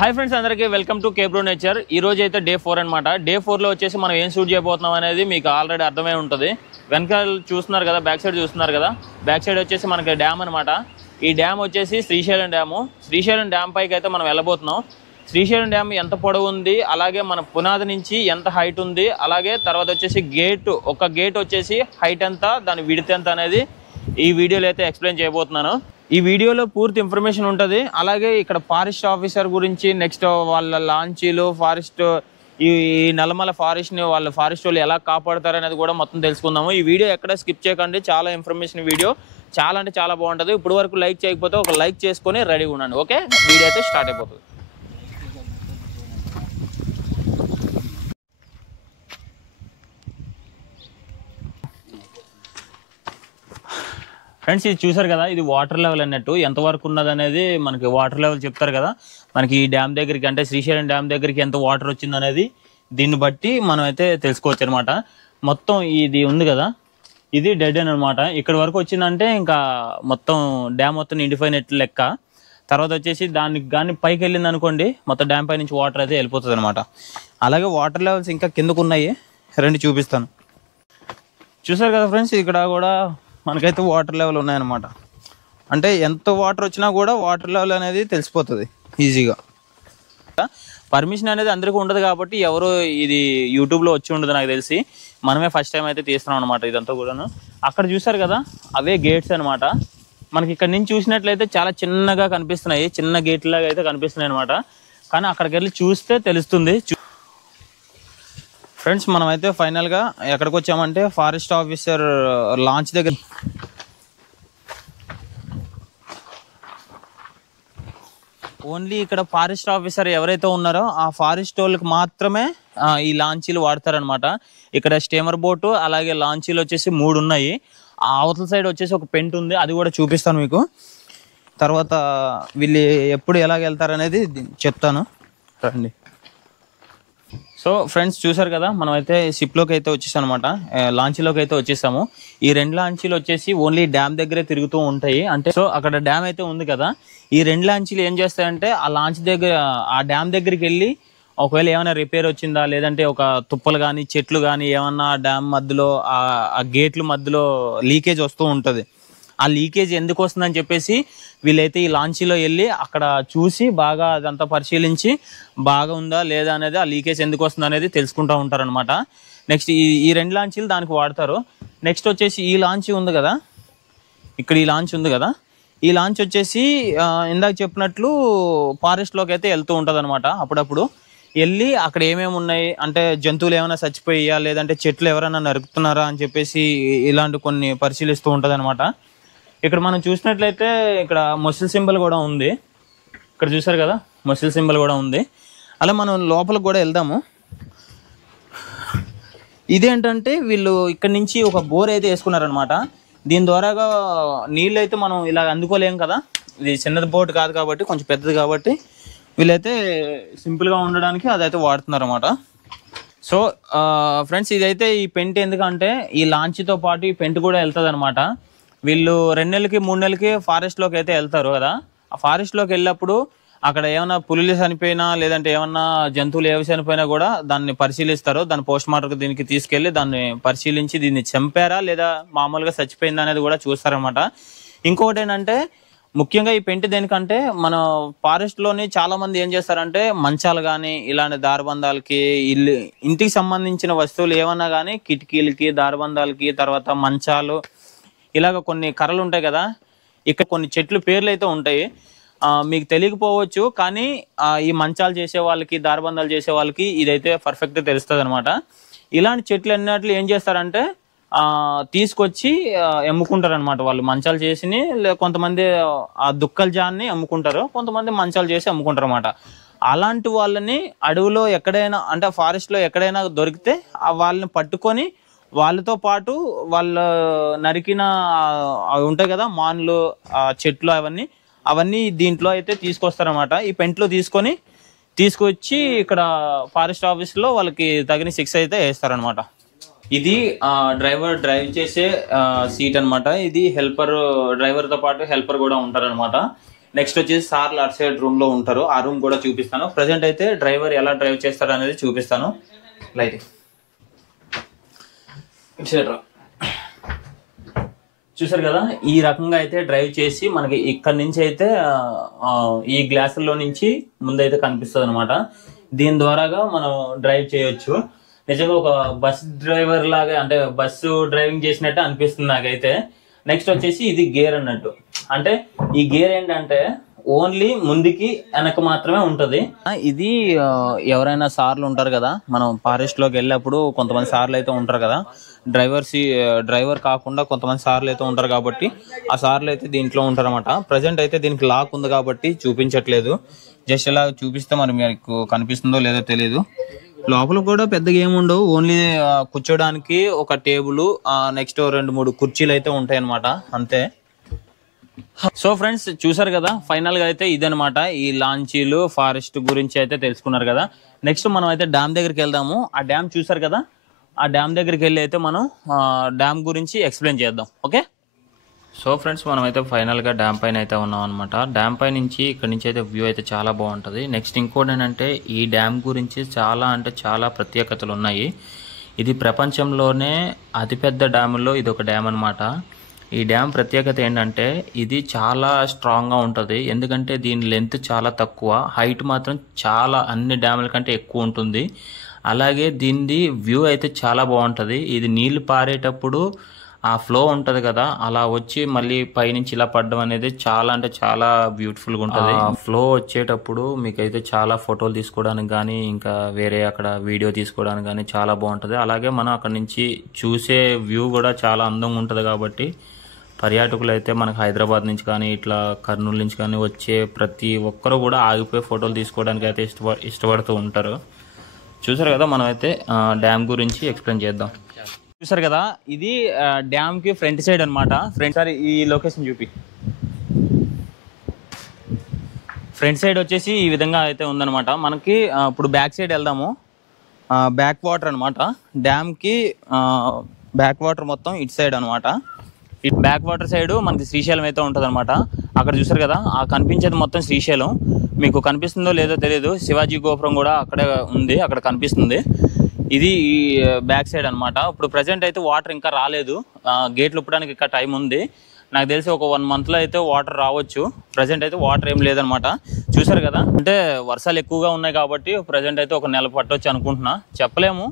Hi friends అందరికీ welcome to కేబ్రో nature. ఈ రోజు అయితే డే 4 అనమాట. డే 4లో వచ్చేసి మనం ఏం షూట్ చేయబోతున్నాం అనేది మీకు ఆల్రెడీ అర్థమై ఉంటుంది. వెనక చూస్తున్నారు కదా, బ్యాక్ సైడ్ చూస్తున్నారు కదా, బ్యాక్ సైడ్ వచ్చేసి మనకి డ్యామ్ అనమాట. ఈ డ్యామ్ వచ్చేసి శ్రీశైలం డ్యాము. శ్రీశైలం డ్యామ్ పైకి అయితే మనం వెళ్ళబోతున్నాం. శ్రీశైలం డ్యామ్ ఎంత పొడవు ఉంది, అలాగే మన పునాది నుంచి ఎంత హైట్ ఉంది, అలాగే తర్వాత వచ్చేసి ఒక గేట్ వచ్చేసి హైట్ ఎంత, దాని విడ్త్ ఎంత అనేది ఈ వీడియోలో అయితే ఎక్స్ప్లెయిన్ చేయబోతున్నాను. ఈ వీడియోలో పూర్తి ఇన్ఫర్మేషన్ ఉంటుంది. అలాగే ఇక్కడ ఫారెస్ట్ ఆఫీసర్ గురించి, నెక్స్ట్ వాళ్ళ లాంచీలు, ఫారెస్ట్ ఈ నల్లమల ఫారెస్ట్ని ఫారెస్ట్ వాళ్ళు ఎలా కాపాడుతారు అనేది కూడా మొత్తం తెలుసుకుందాము. ఈ వీడియో ఎక్కడ స్కిప్ చేయకండి, చాలా ఇన్ఫర్మేషన్ వీడియో, చాలా అంటే చాలా బాగుంటుంది. ఇప్పుడు వరకు లైక్ చేయకపోతే ఒక లైక్ చేసుకొని రెడీగా ఉండండి. ఓకే, వీడియో అయితే స్టార్ట్ అయిపోతుంది. ఫ్రెండ్స్, ఇది చూసారు కదా, ఇది వాటర్ లెవెల్ అన్నట్టు. ఎంతవరకు ఉన్నది అనేది మనకి వాటర్ లెవెల్ చెప్తారు కదా. మనకి ఈ డ్యామ్ దగ్గరికి, అంటే శ్రీశైలం డ్యామ్ దగ్గరికి ఎంత వాటర్ వచ్చింది అనేది దీన్ని బట్టి మనం అయితే తెలుసుకోవచ్చు అనమాట. మొత్తం ఇది ఉంది కదా, ఇది డెడ్ ఎండ్ అనమాట. ఇక్కడ వరకు వచ్చిందంటే ఇంకా మొత్తం డ్యామ్ మొత్తం నిండిపోయినట్లు లెక్క. తర్వాత వచ్చేసి దానికి కానీ పైకి వెళ్ళింది అనుకోండి, మొత్తం డ్యామ్ పై నుంచి వాటర్ అయితే వెళ్ళిపోతుంది అనమాట. అలాగే వాటర్ లెవెల్స్ ఇంకా కిందకు ఉన్నాయి, రెండు చూపిస్తాను. చూసారు కదా ఫ్రెండ్స్, ఇక్కడ కూడా మనకైతే వాటర్ లెవెల్ ఉన్నాయన్నమాట. అంటే ఎంత వాటర్ వచ్చినా కూడా వాటర్ లెవెల్ అనేది తెలిసిపోతుంది ఈజీగా. పర్మిషన్ అనేది అందరికీ ఉండదు కాబట్టి ఎవరు ఇది యూట్యూబ్లో వచ్చి ఉండదు నాకు తెలిసి. మనమే ఫస్ట్ టైం అయితే తీస్తున్నాం అనమాట ఇదంతా కూడాను. అక్కడ చూసారు కదా, అవే గేట్స్ అనమాట. మనకి ఇక్కడ నుంచి చూసినట్లయితే చాలా చిన్నగా కనిపిస్తున్నాయి, చిన్న గేట్ లాగా అయితే కనిపిస్తున్నాయి అనమాట. కానీ అక్కడికి వెళ్ళి చూస్తే తెలుస్తుంది. ఫ్రెండ్స్, మనమైతే ఫైనల్గా ఎక్కడికి వచ్చామంటే ఫారెస్ట్ ఆఫీసర్ లాంచ్ దగ్గర. ఓన్లీ ఇక్కడ ఫారెస్ట్ ఆఫీసర్ ఎవరైతే ఉన్నారో ఆ ఫారెస్ట్ వాళ్ళకి మాత్రమే ఈ లాంచీలు వాడతారనమాట. ఇక్కడ స్టీమర్ బోటు, అలాగే లాంచీలు వచ్చేసి 3 ఉన్నాయి. ఆ అవతల సైడ్ వచ్చేసి ఒక పెంట్ ఉంది, అది కూడా చూపిస్తాను మీకు. తర్వాత వీళ్ళు ఎప్పుడు ఎలాగ వెళ్తారనేది చెప్తాను, రండి. సో ఫ్రెండ్స్, చూసారు కదా, మనం అయితే షిప్లోకి అయితే వచ్చేసాం అనమాట, లాంచీలోకి అయితే వచ్చేసాము. ఈ 2 లాంచీలు వచ్చేసి ఓన్లీ డ్యామ్ దగ్గరే తిరుగుతూ ఉంటాయి. అంటే సో అక్కడ డ్యామ్ అయితే ఉంది కదా, ఈ 2 లాంచీలు ఏం చేస్తాయంటే ఆ లాంచ్ దగ్గర, ఆ డ్యామ్ దగ్గరికి వెళ్ళి ఒకవేళ ఏమైనా రిపేర్ వచ్చిందా, లేదంటే ఒక తుప్పలు కానీ చెట్లు కానీ ఏమన్నా డ్యామ్ మధ్యలో ఆ గేట్ల మధ్యలో లీకేజ్ వస్తూ ఉంటుంది. ఆ లీకేజ్ ఎందుకు వస్తుందని చెప్పేసి వీళ్ళైతే ఈ లాంచీలో వెళ్ళి అక్కడ చూసి బాగా అదంతా పరిశీలించి బాగా ఉందా లేదా అనేది, ఆ లీకేజ్ ఎందుకు వస్తుంది అనేది తెలుసుకుంటూ ఉంటారనమాట. నెక్స్ట్ ఈ 2 లాంచీలు దానికి వాడతారు. నెక్స్ట్ వచ్చేసి ఈ లాంచీ ఉంది కదా, ఇక్కడ ఈ లాంచ్ ఉంది కదా, ఈ లాంచ్ వచ్చేసి ఇందాక చెప్పినట్లు ఫారెస్ట్లోకి అయితే వెళ్తూ ఉంటుంది అనమాట. అప్పుడప్పుడు వెళ్ళి అక్కడ ఏమేమి ఉన్నాయి, అంటే జంతువులు ఏమైనా చచ్చిపోయా, లేదంటే చెట్లు ఎవరైనా నరుకుతున్నారా అని చెప్పేసి ఇలాంటి కొన్ని పరిశీలిస్తూ ఉంటుంది అనమాట. ఇక్కడ మనం చూసినట్లయితే ఇక్కడ మొసిల్ సింబల్ కూడా ఉంది, ఇక్కడ చూసారు కదా, మొసిల్ సింబల్ కూడా ఉంది. అలా మనం లోపలికి కూడా వెళ్దాము. ఇదేంటంటే వీళ్ళు ఇక్కడ నుంచి ఒక బోర్ అయితే వేసుకున్నారనమాట. దీని ద్వారాగా నీళ్ళు అయితే మనం ఇలా అందుకోలేం కదా, ఇది చిన్నది బోట్ కాదు కాబట్టి, కొంచెం పెద్దది కాబట్టి వీళ్ళైతే సింపుల్గా ఉండడానికి అదైతే వాడుతున్నారు అనమాట. సో ఫ్రెండ్స్, ఇదైతే ఈ పెంట్ ఎందుకంటే ఈ లాంచ్తో పాటు ఈ పెంట్ కూడా వెళ్తుంది అనమాట. వీళ్ళు 2 నెలలకి 3 నెలలకి ఫారెస్ట్లోకి అయితే వెళ్తారు కదా. ఆ ఫారెస్ట్లోకి వెళ్ళినప్పుడు అక్కడ ఏమైనా పులులు చనిపోయినా, లేదంటే ఏమన్నా జంతువులు ఏవి చనిపోయినా కూడా దాన్ని పరిశీలిస్తారు. దాన్ని పోస్ట్ మార్టం దీనికి తీసుకెళ్ళి దాన్ని పరిశీలించి దీన్ని చంపారా లేదా మామూలుగా చచ్చిపోయిందా అనేది కూడా చూస్తారనమాట. ఇంకొకటి ఏంటంటే ముఖ్యంగా ఈ పెంట్ దేనికంటే, మన ఫారెస్ట్లోని చాలా మంది ఏం చేస్తారంటే మంచాలు కానీ, ఇలాంటి దారబంధాలకి, ఇంటికి సంబంధించిన వస్తువులు ఏమన్నా కానీ, కిటికీలకి, దారబంధాలకి, తర్వాత మంచాలు, ఇలాగ కొన్ని కర్రలు ఉంటాయి కదా, ఇక్కడ కొన్ని చెట్లు పేర్లు అయితే ఉంటాయి. మీకు తెలియకపోవచ్చు, కానీ ఈ మంచాలు చేసే వాళ్ళకి, దారబంధాలు చేసే వాళ్ళకి ఇదైతే పర్ఫెక్ట్గా తెలుస్తుంది అనమాట. ఇలాంటి చెట్లు అన్నట్లు ఏం చేస్తారంటే తీసుకొచ్చి అమ్ముకుంటారు అనమాట. వాళ్ళు మంచాలు చేసి, కొంతమంది ఆ దుక్కల జాన్ని అమ్ముకుంటారు, కొంతమంది మంచాలు చేసి అమ్ముకుంటారు అనమాట. అలాంటి వాళ్ళని అడవిలో ఎక్కడైనా, అంటే ఫారెస్ట్లో ఎక్కడైనా దొరికితే వాళ్ళని పట్టుకొని వాళ్ళతో పాటు వాళ్ళ నరికిన అవి ఉంటాయి కదా, మాన్లు, చెట్లు, అవన్నీ దీంట్లో అయితే తీసుకొస్తారనమాట. ఈ పెంట్లో తీసుకొచ్చి ఇక్కడ ఫారెస్ట్ ఆఫీస్లో వాళ్ళకి తగిన శిక్ష అయితే వేస్తారనమాట. ఇది డ్రైవర్ డ్రైవ్ చేసే సీట్ అనమాట. ఇది హెల్పర్, డ్రైవర్తో పాటు హెల్పర్ కూడా ఉంటారనమాట. నెక్స్ట్ వచ్చేసి సార్లు అటు సైడ్ రూమ్ లో ఉంటారు, ఆ రూమ్ కూడా చూపిస్తాను. ప్రజెంట్ అయితే డ్రైవర్ ఎలా డ్రైవ్ చేస్తారు అనేది చూపిస్తాను. లైటింగ్ చూసారు కదా, ఈ రకంగా అయితే డ్రైవ్ చేసి మనకి ఇక్కడ నుంచి అయితే ఈ గ్లాసుల్లో నుంచి ముందైతే కనిపిస్తుంది అనమాట. దీని ద్వారాగా మనం డ్రైవ్ చేయొచ్చు. నిజంగా ఒక బస్ డ్రైవర్ లాగా, అంటే బస్సు డ్రైవింగ్ చేసినట్టు అనిపిస్తుంది నాకైతే. నెక్స్ట్ వచ్చేసి ఇది గేర్ అన్నట్టు. అంటే ఈ గేర్ ఏంటంటే ఓన్లీ ముందుకి వెనక మాత్రమే ఉంటది. ఇది ఎవరైనా సార్లు ఉంటారు కదా, మనం ఫారెస్ట్ లోకి వెళ్ళినప్పుడు కొంతమంది సార్లు అయితే ఉంటారు కదా, డ్రైవర్ కాకుండా కొంతమంది సార్లు అయితే ఉంటారు కాబట్టి ఆ సార్లు అయితే దీంట్లో ఉంటారు అనమాట. ప్రజెంట్ అయితే దీనికి లాక్ ఉంది కాబట్టి చూపించట్లేదు, జస్ట్ ఇలా చూపిస్తే మరి మీకు కనిపిస్తుందో లేదో తెలియదు. లోపల కూడా పెద్దగా ఏముండవు, ఓన్లీ కూర్చోడానికి ఒక టేబుల్, నెక్స్ట్ 2-3 కుర్చీలు అయితే ఉంటాయి అనమాట, అంతే. సో ఫ్రెండ్స్ చూసారు కదా, ఫైనల్ గా అయితే ఇదనమాట ఈ లాంచీలు ఫారెస్ట్ గురించి అయితే తెలుసుకున్నారు కదా. నెక్స్ట్ మనం అయితే డ్యామ్ దగ్గరికి వెళ్దాము. ఆ డ్యామ్ చూసారు కదా, ఆ డ్యామ్ దగ్గరికి వెళ్ళి అయితే మనం డ్యామ్ గురించి ఎక్స్ప్లెయిన్ చేద్దాం. ఓకే. సో ఫ్రెండ్స్ మనం అయితే ఫైనల్ గా డ్యామ్ పైన అయితే ఉన్నాం అనమాట. డ్యామ్ పై నుంచి ఇక్కడ నుంచి అయితే వ్యూ అయితే చాలా బాగుంటుంది. నెక్స్ట్ ఇంకోటి ఏంటంటే ఈ డ్యామ్ గురించి చాలా అంటే చాలా ప్రత్యేకతలు ఉన్నాయి. ఇది ప్రపంచంలోనే అతిపెద్ద డ్యాముల్లో ఇది ఒక డ్యామ్ అనమాట. ఈ డ్యామ్ ప్రత్యేకత ఏంటంటే ఇది చాలా స్ట్రాంగ్గా ఉంటుంది. ఎందుకంటే దీని లెంత్ చాలా తక్కువ, హైట్ మాత్రం చాలా అన్ని డ్యాముల కంటే ఎక్కువ ఉంటుంది. అలాగే దీనిది వ్యూ అయితే చాలా బాగుంటుంది. ఇది నీళ్లు పారేటప్పుడు ఆ ఫ్లో ఉంటుంది కదా, అలా వచ్చి మళ్ళీ పైనుంచి ఇలా పడడం అనేది చాలా అంటే చాలా బ్యూటిఫుల్గా ఉంటుంది. ఫ్లో వచ్చేటప్పుడు మీకైతే చాలా ఫోటోలు తీసుకోవడానికి కానీ ఇంకా వేరే అక్కడ వీడియో తీసుకోవడానికి కానీ చాలా బాగుంటుంది. అలాగే మనం అక్కడ నుంచి చూసే వ్యూ కూడా చాలా అందంగా ఉంటుంది. కాబట్టి పర్యాటకులు అయితే మనకు హైదరాబాద్ నుంచి కానీ ఇట్లా కర్నూలు నుంచి కానీ వచ్చే ప్రతి ఒక్కరు కూడా ఆగిపోయి ఫోటోలు తీసుకోవడానికి అయితే ఇష్టపడుతూ ఉంటారు. చూసారు కదా, మనం అయితే డ్యామ్ గురించి ఎక్స్ప్లెయిన్ చేద్దాం. చూసారు కదా, ఇది డ్యామ్ కి ఫ్రంట్ సైడ్ అనమాట. ఫ్రంట్ సైడ్ ఈ లొకేషన్ చూపి, ఫ్రంట్ సైడ్ వచ్చేసి ఈ విధంగా అయితే ఉందన్నమాట. మనకి ఇప్పుడు బ్యాక్ సైడ్ వెళ్దాము. బ్యాక్ వాటర్ అనమాట, డ్యామ్ కి బ్యాక్ వాటర్ మొత్తం ఇటు సైడ్ అనమాట. ఈ బ్యాక్ వాటర్ సైడ్ మనకి శ్రీశైలం అయితే ఉంటుంది అనమాట. అక్కడ చూసారు కదా, ఆ కనిపించేది మొత్తం శ్రీశైలం. మీకు కనిపిస్తుందో లేదో తెలియదు, శివాజీ గోపురం కూడా అక్కడే ఉంది, అక్కడ కనిపిస్తుంది. ఇది ఈ బ్యాక్ సైడ్ అనమాట. ఇప్పుడు ప్రజెంట్ అయితే వాటర్ ఇంకా రాలేదు, గేట్లు ఇప్పడానికి ఇంకా టైం ఉంది. నాకు తెలిసి ఒక 1 monthలో అయితే వాటర్ రావచ్చు. ప్రజెంట్ అయితే వాటర్ ఏం లేదనమాట. చూసారు కదా, అంటే వర్షాలు ఎక్కువగా ఉన్నాయి కాబట్టి ప్రజెంట్ అయితే 1 నెల పట్టొచ్చు అనుకుంటున్నా, చెప్పలేము.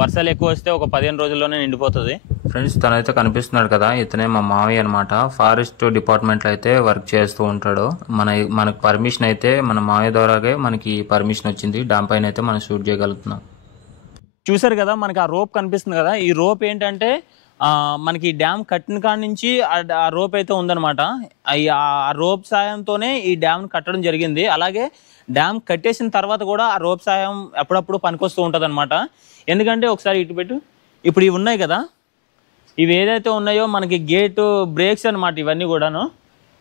వర్షాలు ఎక్కువ వస్తే ఒక 15 రోజుల్లోనే నిండిపోతుంది. ఫ్రెండ్స్ తనైతే కనిపిస్తున్నాడు కదా, ఇతనే మా మావయ్య అనమాట. ఫారెస్ట్ డిపార్ట్మెంట్లో అయితే వర్క్ చేస్తూ ఉంటాడు. మనకు పర్మిషన్ అయితే మన మావయ్య ద్వారాగే మనకి పర్మిషన్ వచ్చింది. డ్యామ్ పైన అయితే మనం షూట్ చేయగలుగుతున్నాం. చూసారు కదా, మనకి ఆ రోప్ కనిపిస్తుంది కదా, ఈ రోప్ ఏంటంటే మనకి డ్యామ్ కట్టిన కాడ నుంచి ఆ రోప్ అయితే ఉందన్నమాట. ఆ రోప్ సాయంతోనే ఈ డ్యామ్ కట్టడం జరిగింది. అలాగే డ్యామ్ కట్టేసిన తర్వాత కూడా ఆ రోప్ సాయం అప్పుడప్పుడు పనికొస్తూ ఉంటుంది అనమాట. ఎందుకంటే ఒకసారి ఇటు పెట్టు, ఇప్పుడు ఇవి ఉన్నాయి కదా, ఇవి ఏదైతే ఉన్నాయో మనకి గేటు బ్రేక్స్ అనమాట. ఇవన్నీ కూడాను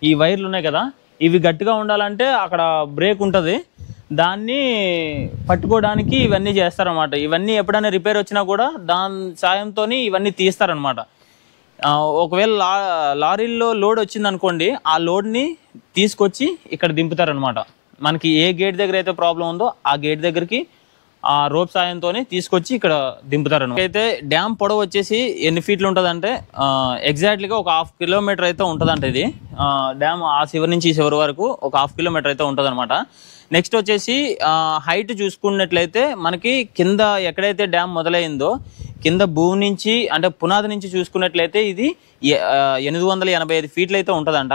ఈ వైర్లు ఉన్నాయి కదా, ఇవి గట్టిగా ఉండాలంటే అక్కడ బ్రేక్ ఉంటుంది, దాన్ని పట్టుకోవడానికి ఇవన్నీ చేస్తారనమాట. ఇవన్నీ ఎప్పుడైనా రిపేర్ వచ్చినా కూడా దాని సాయంతో ఇవన్నీ తీస్తారనమాట. ఒకవేళ లారీల్లో లోడ్ వచ్చింది అనుకోండి, ఆ లోడ్ని తీసుకొచ్చి ఇక్కడ దింపుతారనమాట. మనకి ఏ గేట్ దగ్గర అయితే ప్రాబ్లం ఉందో ఆ గేట్ దగ్గరికి ఆ రోప్ సాయంతోనే తీసుకొచ్చి ఇక్కడ దింపుతారనమాట. అయితే డ్యామ్ పొడవు వచ్చేసి ఎన్ని ఫీట్లు ఉంటుందంటే ఎగ్జాక్ట్లీగా ఒక 1/2 కిలోమీటర్ అయితే ఉంటుందంట. ఇది డ్యామ్ ఆ చివరి నుంచి ఈ చివరి వరకు ఒక 1/2 కిలోమీటర్ అయితే ఉంటుంది అనమాట. నెక్స్ట్ వచ్చేసి హైట్ చూసుకున్నట్లయితే మనకి కింద ఎక్కడైతే డ్యామ్ మొదలైందో కింద భూమి నుంచి అంటే పునాది నుంచి చూసుకున్నట్లయితే ఇది 885 ఫీట్లు అయితే ఉంటుందంట.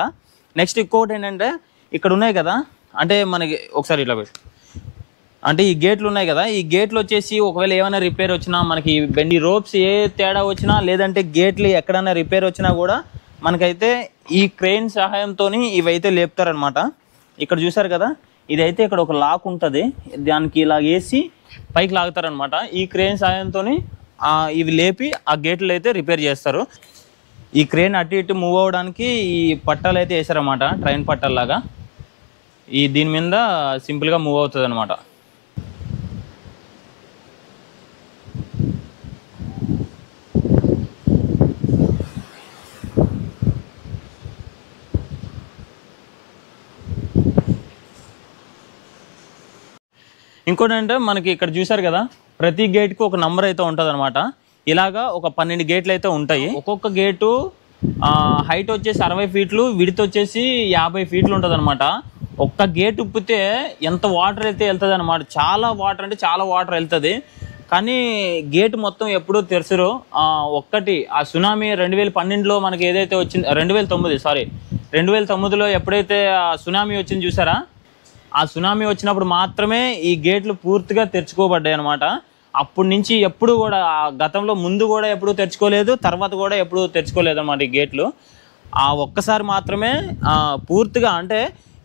నెక్స్ట్ ఇంకోటి ఏంటంటే ఇక్కడ ఉన్నాయి కదా, అంటే మనకి ఒకసారి ఇట్లా పెట్టి, అంటే ఈ గేట్లు ఉన్నాయి కదా, ఈ గేట్లు వచ్చేసి ఒకవేళ ఏమైనా రిపేర్ వచ్చినా మనకి బెండి రోప్స్ ఏ తేడా వచ్చినా లేదంటే గేట్లు ఎక్కడైనా రిపేర్ వచ్చినా కూడా మనకైతే ఈ క్రెయిన్ సహాయంతో ఇవైతే లేపుతారనమాట. ఇక్కడ చూసారు కదా, ఇదైతే ఇక్కడ ఒక లాక్ ఉంటుంది, దానికి ఇలా వేసి పైకి లాగుతారనమాట. ఈ క్రెయిన్ సహాయంతో ఇవి లేపి ఆ గేట్లు అయితే రిపేర్ చేస్తారు. ఈ క్రెయిన్ అటు ఇటు మూవ్ అవ్వడానికి ఈ పట్టాలు అయితే వేసారన్నమాట, ట్రైన్ పట్టాలలాగా. ఈ దీని మీద సింపుల్గా మూవ్ అవుతుంది అనమాట. ఇంకోటి అంటే మనకి ఇక్కడ చూసారు కదా, ప్రతి గేట్కి ఒక నంబర్ అయితే ఉంటుంది అనమాట. ఇలాగా ఒక 12 గేట్లు అయితే ఉంటాయి. ఒక్కొక్క గేటు హైట్ వచ్చేసి 60 ఫీట్లు, విడ్త్ వచ్చేసి 50 ఫీట్లు ఉంటుంది అనమాట. ఒక్క గేట్ ఉప్పితే ఎంత వాటర్ అయితే వెళ్తుంది అనమాట. చాలా వాటర్ అంటే చాలా వాటర్ వెళ్తుంది. కానీ గేట్ మొత్తం ఎప్పుడూ తెరచరు. ఒక్కటి ఆ సునామీ 2012లో మనకి ఏదైతే వచ్చింది, 2009లో ఎప్పుడైతే ఆ సునామీ వచ్చింది చూసారా, ఆ సునామీ వచ్చినప్పుడు మాత్రమే ఈ గేట్లు పూర్తిగా తెరుచుకోబడ్డాయి అనమాట. అప్పటి నుంచి ఎప్పుడు కూడా గతంలో ముందు కూడా ఎప్పుడు తెరుచుకోలేదు, తర్వాత కూడా ఎప్పుడు తెరుచుకోలేదు అనమాట ఈ గేట్లు. ఆ ఒక్కసారి మాత్రమే పూర్తిగా అంటే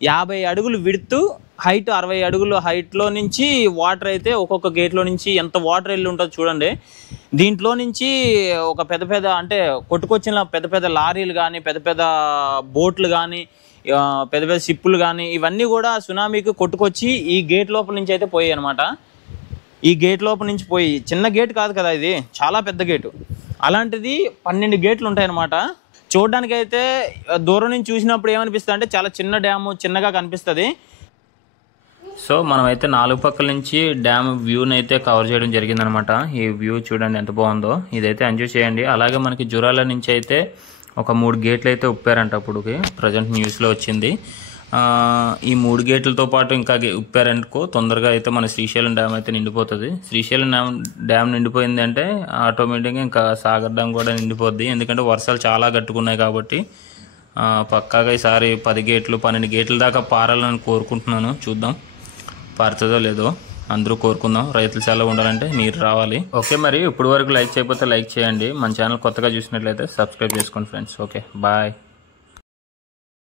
50 అడుగులు విడ్త్, హైట్ 60 అడుగులు హైట్లో నుంచి వాటర్ అయితే ఒక్కొక్క గేట్లో నుంచి ఎంత వాటర్ వెళ్ళి ఉంటుందో చూడండి. దీంట్లో నుంచి ఒక పెద్ద అంటే కొట్టుకొచ్చిన పెద్ద లారీలు కానీ, పెద్ద బోట్లు కానీ, పెద్ద షిప్పులు కానీ ఇవన్నీ కూడా సునామీకి కొట్టుకొచ్చి ఈ గేట్ లోపల నుంచి అయితే పోయాయి అనమాట. ఈ గేట్ లోపల నుంచి పోయి, చిన్న గేట్ కాదు కదా ఇది, చాలా పెద్ద గేటు. అలాంటిది 12 గేట్లు ఉంటాయన్నమాట. చూడడానికి అయితే దూరం నుంచి చూసినప్పుడు ఏమనిపిస్తుంది అంటే చాలా చిన్న డ్యాము, చిన్నగా కనిపిస్తుంది. సో మనమైతే 4 పక్కల నుంచి డ్యామ్ వ్యూని అయితే కవర్ చేయడం జరిగిందనమాట. ఈ వ్యూ చూడండి ఎంత బాగుందో, ఇదైతే ఎంజాయ్ చేయండి. అలాగే మనకి జురాల నుంచి అయితే ఒక 3 గేట్లు అయితే ఉప్పారంట. అప్పుడుకి ప్రజెంట్ న్యూస్లో వచ్చింది. ఈ 3 గేట్లతో పాటు ఇంకా ఉప్పారనుకో తొందరగా అయితే మన శ్రీశైలం డ్యామ్ అయితే నిండిపోతుంది. శ్రీశైలం డ్యామ్ నిండిపోయింది అంటే ఆటోమేటిక్గా ఇంకా సాగర్ డ్యామ్ కూడా నిండిపోద్ది. ఎందుకంటే వర్షాలు చాలా గట్టుకున్నాయి కాబట్టి పక్కాగా ఈసారి 10 గేట్లు 12 గేట్ల దాకా పారాలని కోరుకుంటున్నాను. చూద్దాం పారుతుందో లేదో, అందరూ కోరుకుందాం. రైతులు చాలా ఉండాలంటే నీరు రావాలి. ఓకే, మరి ఇప్పుడు వరకు లైక్ చేయకపోతే లైక్ చేయండి. మన ఛానల్ కొత్తగా చూసినట్లయితే సబ్స్క్రైబ్ చేసుకోండి ఫ్రెండ్స్. Okay, bye.